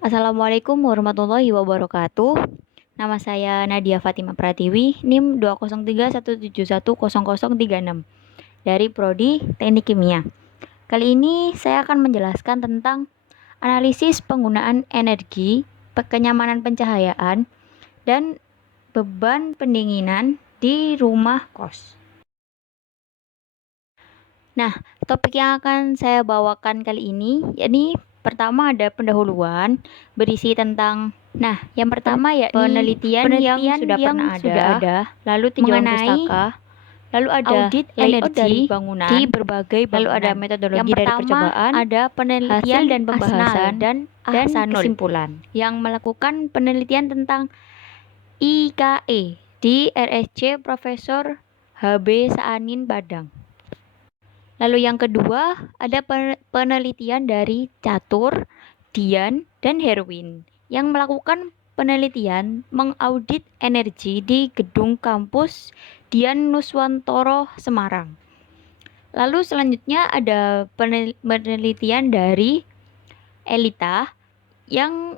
Assalamualaikum warahmatullahi wabarakatuh. Nama saya Nadia Fatima Pratiwi, NIM 20317100036 dari Prodi Teknik Kimia. Kali ini saya akan menjelaskan tentang analisis penggunaan energi, kenyamanan pencahayaan, dan beban pendinginan di rumah kos. Nah, topik yang akan saya bawakan kali ini, yakni pertama ada pendahuluan berisi tentang, yang pertama yakni penelitian yang sudah pernah ada, lalu tinjauan pustaka, lalu ada audit layout dari bangunan di berbagai bangunan, lalu ada metodologi dari percobaan, ada penelitian hasil dan pembahasan dan kesimpulan yang melakukan penelitian tentang IKE di RSC Profesor HB Saanin Padang. Lalu yang kedua, ada penelitian dari Catur, Dian, dan Herwin yang melakukan penelitian mengaudit energi di gedung kampus Dian Nuswantoro, Semarang. Lalu selanjutnya ada penelitian dari Elita yang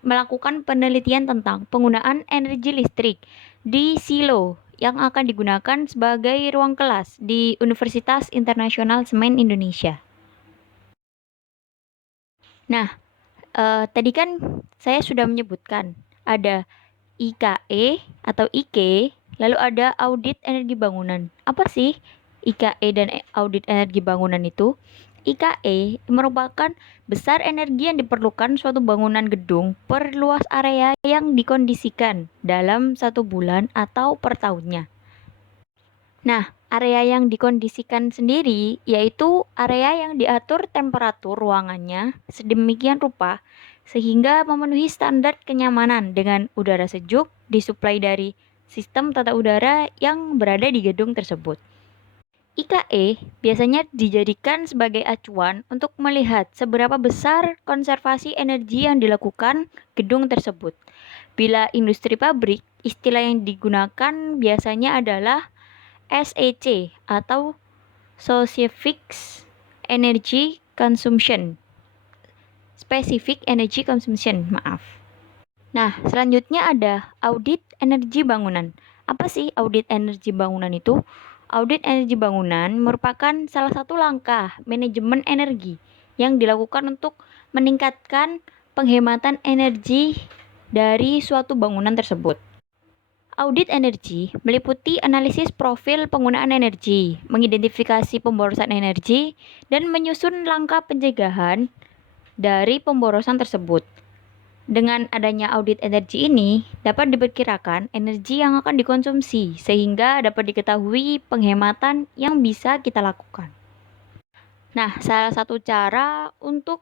melakukan penelitian tentang penggunaan energi listrik di silo yang akan digunakan sebagai ruang kelas di Universitas Internasional Semen Indonesia. Tadi kan saya sudah menyebutkan ada IKE atau IK, lalu ada audit energi bangunan. Apa sih IKE dan audit energi bangunan itu? IKE merupakan besar energi yang diperlukan suatu bangunan gedung per luas area yang dikondisikan dalam 1 bulan atau per tahunnya. Area yang dikondisikan sendiri yaitu area yang diatur temperatur ruangannya sedemikian rupa sehingga memenuhi standar kenyamanan dengan udara sejuk disuplai dari sistem tata udara yang berada di gedung tersebut. IKE biasanya dijadikan sebagai acuan untuk melihat seberapa besar konservasi energi yang dilakukan gedung tersebut. Bila industri pabrik, istilah yang digunakan biasanya adalah SEC atau Specific Energy Consumption. Selanjutnya ada audit energi bangunan. Apa sih audit energi bangunan itu? Audit energi bangunan merupakan salah satu langkah manajemen energi yang dilakukan untuk meningkatkan penghematan energi dari suatu bangunan tersebut. Audit energi meliputi analisis profil penggunaan energi, mengidentifikasi pemborosan energi, dan menyusun langkah pencegahan dari pemborosan tersebut. Dengan adanya audit energi ini, dapat diperkirakan energi yang akan dikonsumsi, sehingga dapat diketahui penghematan yang bisa kita lakukan. Salah satu cara untuk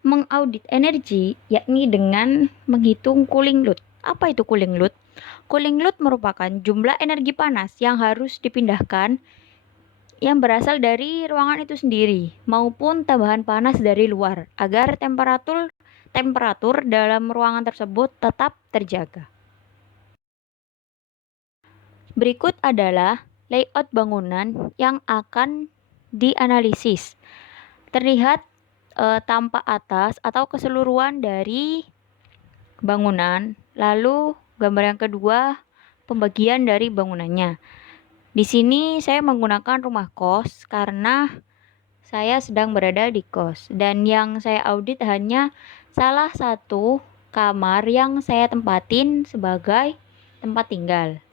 mengaudit energi yakni dengan menghitung cooling load. Apa itu cooling load? Cooling load merupakan jumlah energi panas yang harus dipindahkan yang berasal dari ruangan itu sendiri maupun tambahan panas dari luar agar temperatur dalam ruangan tersebut tetap terjaga. Berikut adalah layout bangunan yang akan dianalisis. Terlihat tampak atas atau keseluruhan dari bangunan, lalu gambar yang kedua pembagian dari bangunannya. Di sini saya menggunakan rumah kos karena saya sedang berada di kos dan yang saya audit hanya salah satu kamar yang saya tempatin sebagai tempat tinggal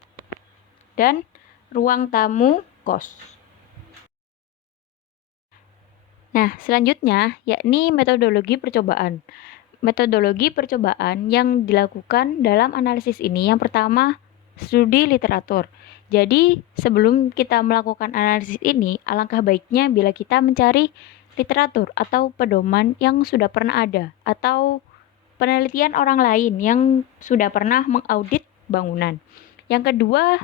dan ruang tamu kos. Selanjutnya yakni metodologi percobaan. Metodologi percobaan yang dilakukan dalam analisis ini yang pertama studi literatur. Jadi sebelum kita melakukan analisis ini, alangkah baiknya bila kita mencari literatur atau pedoman yang sudah pernah ada atau penelitian orang lain yang sudah pernah mengaudit bangunan. Yang kedua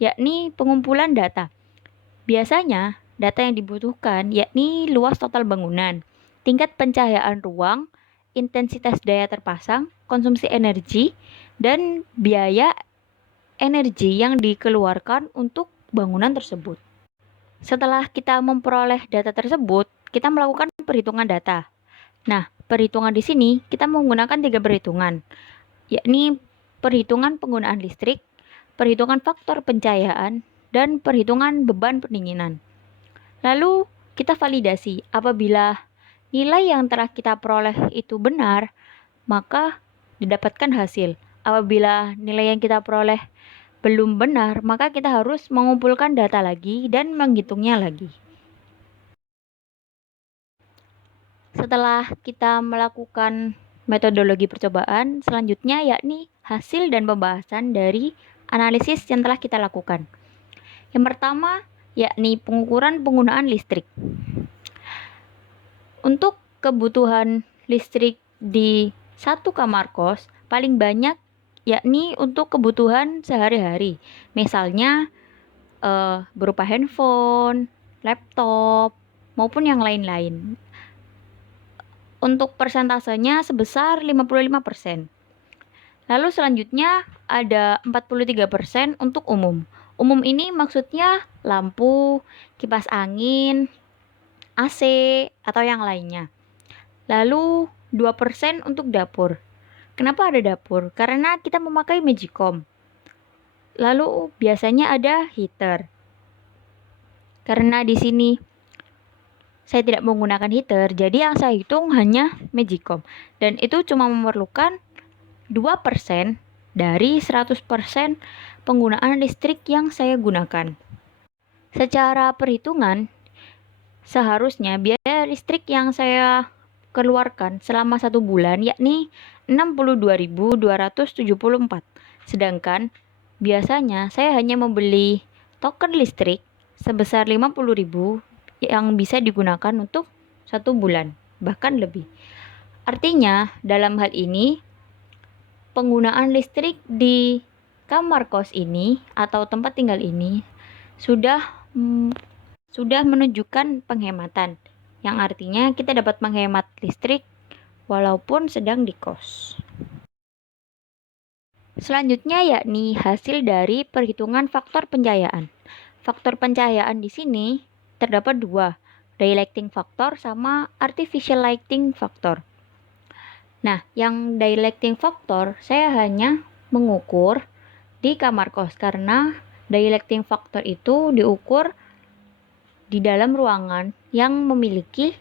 yakni pengumpulan data. Biasanya data yang dibutuhkan yakni luas total bangunan, tingkat pencahayaan ruang, intensitas daya terpasang, konsumsi energi, dan biaya energi yang dikeluarkan untuk bangunan tersebut. Setelah kita memperoleh data tersebut, kita melakukan perhitungan data. perhitungan di sini kita menggunakan 3 perhitungan, yakni perhitungan penggunaan listrik, perhitungan faktor pencahayaan, dan perhitungan beban pendinginan. Lalu kita validasi. Apabila nilai yang telah kita peroleh itu benar, maka didapatkan hasil. Apabila nilai yang kita peroleh belum benar, maka kita harus mengumpulkan data lagi dan menghitungnya lagi. Setelah kita melakukan metodologi percobaan, selanjutnya yakni hasil dan pembahasan dari analisis yang telah kita lakukan. Yang pertama, yakni pengukuran penggunaan listrik. Untuk kebutuhan listrik di satu kamar kos, paling banyak yakni untuk kebutuhan sehari-hari. Misalnya berupa handphone, laptop, maupun yang lain-lain. Untuk persentasenya sebesar 55%. Lalu selanjutnya ada 43% untuk umum. Umum ini maksudnya lampu, kipas angin, AC, atau yang lainnya. Lalu 2% untuk dapur. Kenapa ada dapur? Karena kita memakai Magicom. Lalu biasanya ada heater. Karena di sini saya tidak menggunakan heater, jadi yang saya hitung hanya Magicom. Dan itu cuma memerlukan 2% dari 100% penggunaan listrik yang saya gunakan. Secara perhitungan, seharusnya biaya listrik yang saya keluarkan selama 1 bulan yakni 62.274. Sedangkan biasanya saya hanya membeli token listrik sebesar 50.000 yang bisa digunakan untuk 1 bulan, bahkan lebih. Artinya, dalam hal ini, penggunaan listrik di kamar kos ini atau tempat tinggal ini sudah menunjukkan penghematan, yang artinya kita dapat menghemat listrik walaupun sedang di kos. Selanjutnya yakni hasil dari perhitungan faktor pencahayaan. Faktor pencahayaan di sini terdapat 2, daylighting factor sama artificial lighting factor. Nah, yang daylighting factor saya hanya mengukur di kamar kos karena daylighting factor itu diukur di dalam ruangan yang memiliki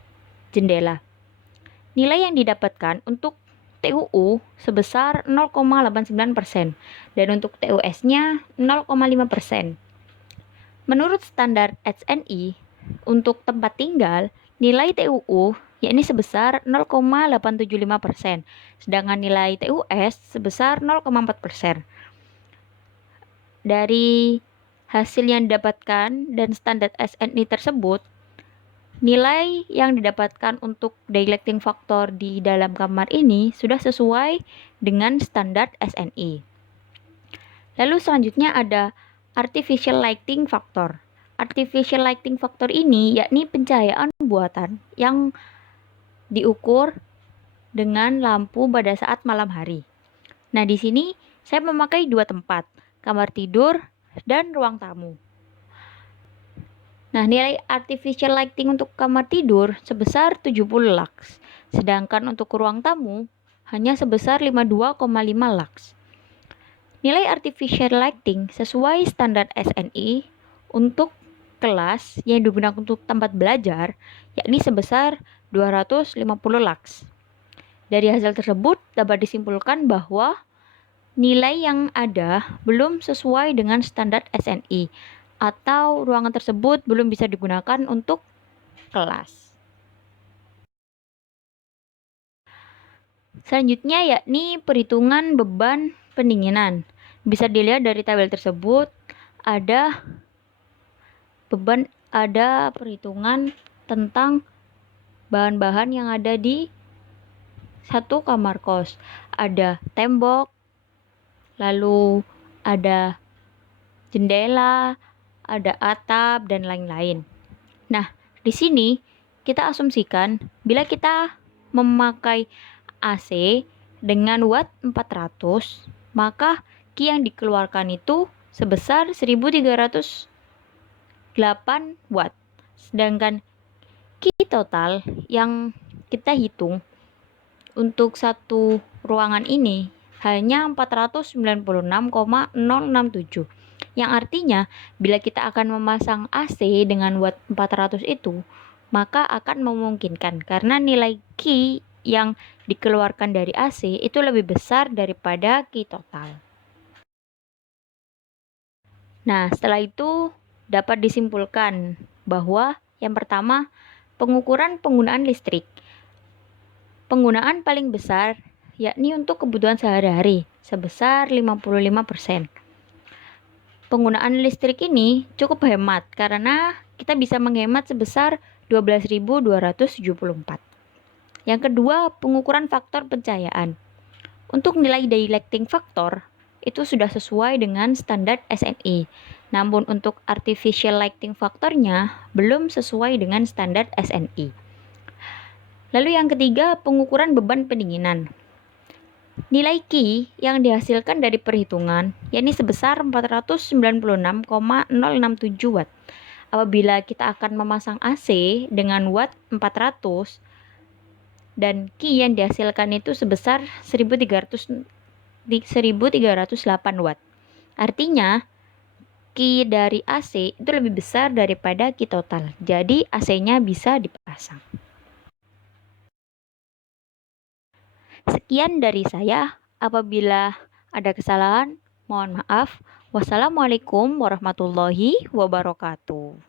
jendela. Nilai yang didapatkan untuk TUU sebesar 0,89% dan untuk TUS-nya 0,5%. Menurut standar SNI, untuk tempat tinggal, nilai TUU yakni sebesar 0,875%, sedangkan nilai TUS sebesar 0,4%. Dari hasil yang didapatkan dan standar SNI tersebut, nilai yang didapatkan untuk daylighting factor di dalam kamar ini sudah sesuai dengan standar SNI. Lalu selanjutnya ada artificial lighting factor. Artificial lighting factor ini yakni pencahayaan buatan yang diukur dengan lampu pada saat malam hari. Nah, di sini saya memakai 2 tempat, kamar tidur dan ruang tamu. Nah, nilai artificial lighting untuk kamar tidur sebesar 70 lux, sedangkan untuk ruang tamu hanya sebesar 52,5 lux. Nilai artificial lighting sesuai standar SNI untuk kelas yang digunakan untuk tempat belajar yakni sebesar 250 lux. Dari hasil tersebut dapat disimpulkan bahwa nilai yang ada belum sesuai dengan standar SNI atau ruangan tersebut belum bisa digunakan untuk kelas. Selanjutnya yakni perhitungan beban pendinginan. Bisa dilihat dari tabel tersebut ada perhitungan tentang bahan-bahan yang ada di satu kamar kos. Ada tembok, lalu ada jendela, ada atap, dan lain-lain. Nah, di sini kita asumsikan bila kita memakai AC dengan watt 400, maka Q yang dikeluarkan itu sebesar 1308 watt. Sedangkan Q total yang kita hitung untuk satu ruangan ini hanya 496,067. Yang artinya bila kita akan memasang AC dengan watt 400 itu, maka akan memungkinkan karena nilai Q yang dikeluarkan dari AC itu lebih besar daripada Q total. Nah, setelah itu dapat disimpulkan bahwa yang pertama, pengukuran penggunaan listrik. Penggunaan paling besar yakni untuk kebutuhan sehari-hari sebesar 55%. Penggunaan listrik ini cukup hemat karena kita bisa menghemat sebesar 12.274. Yang kedua, pengukuran faktor pencahayaan. Untuk nilai dielecting factor itu sudah sesuai dengan standar SNI. Namun untuk artificial lighting factornya belum sesuai dengan standar SNI. Lalu yang ketiga, pengukuran beban pendinginan. Nilai Q yang dihasilkan dari perhitungan yakni sebesar 496,067 watt. Apabila kita akan memasang AC dengan watt 400 dan Q yang dihasilkan itu sebesar 1308 watt. Artinya Q dari AC itu lebih besar daripada Q total. Jadi AC-nya bisa dipasang. Sekian dari saya. Apabila ada kesalahan, mohon maaf. Wassalamualaikum warahmatullahi wabarakatuh.